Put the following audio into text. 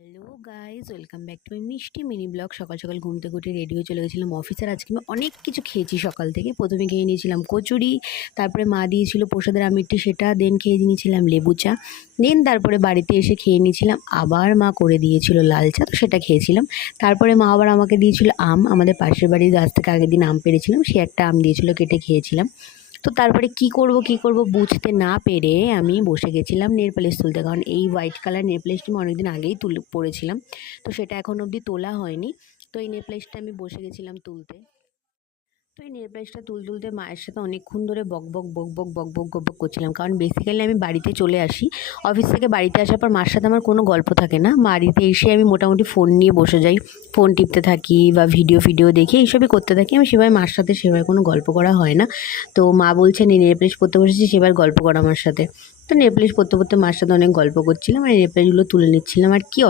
Hello guys, welcome back to my মিষ্টি mini blog. সকাল সকাল ঘুম থেকে উঠে রেডি হয়ে চলে গেছিলাম অফিসের। আজকে আমি অনেক কিছু খেয়েছি সকাল থেকে। প্রথমে খেয়ে নিয়েছিলাম কচুরি, তারপরে মা দিয়েছিল প্রসাদের আমিরটি, সেটা দেন খেয়ে নিয়েছিলাম লেবু চা, দেন তারপরে বাড়িতে এসে খেয়ে নিয়েছিলাম আবার মা করে দিয়েছিল লাল চা, তো সেটা খেয়েছিলাম। তারপরে মা আবার আমাকে দিয়েছিল আম, আমাদের পাশের বাড়ির গাছ থেকে আগের দিন আম পেড়েছিলাম, সে একটা আম দিয়েছিল, কেটে খেয়েছিলাম। তো তারপরে কি করব বুঝতে না পেরে আমি বসে গেছিলাম নেল পালিশ তুলতে, কারণ এই হোয়াইট কালার নেল পালিশটি আমি অনেকদিন আগেই পরেছিলাম, তো সেটা এখন অবধি তোলা হয়নি। তো এই নেল পালিশটা আমি বসে গেছিলাম তুলতে। তো এই নেল পালিশটা তুলতে মায়ের সাথে অনেকক্ষণ ধরে বক বক করছিলাম, কারণ বেসিক্যালি আমি বাড়িতে চলে আসি অফিস থেকে। বাড়িতে আসার পর মার সাথে আমার কোনো গল্প থাকে না। বাড়িতে এসে আমি মোটামুটি ফোন নিয়ে বসে যাই, ফোন টিপতে থাকি বা ভিডিও দেখি, এইসবই করতে থাকি। আমি সেভাবে মার সাথে সেভাবে কোনো গল্প করা হয় না। তো মা বলছে নেল পালিশ পরতে বসেছি, সেবার গল্প করা আমার সাথে। তো নেল পালিশ পরতে মার সাথে অনেক গল্প করছিলাম আর নেল পালিশগুলো তুলে নিচ্ছিলাম। আর কি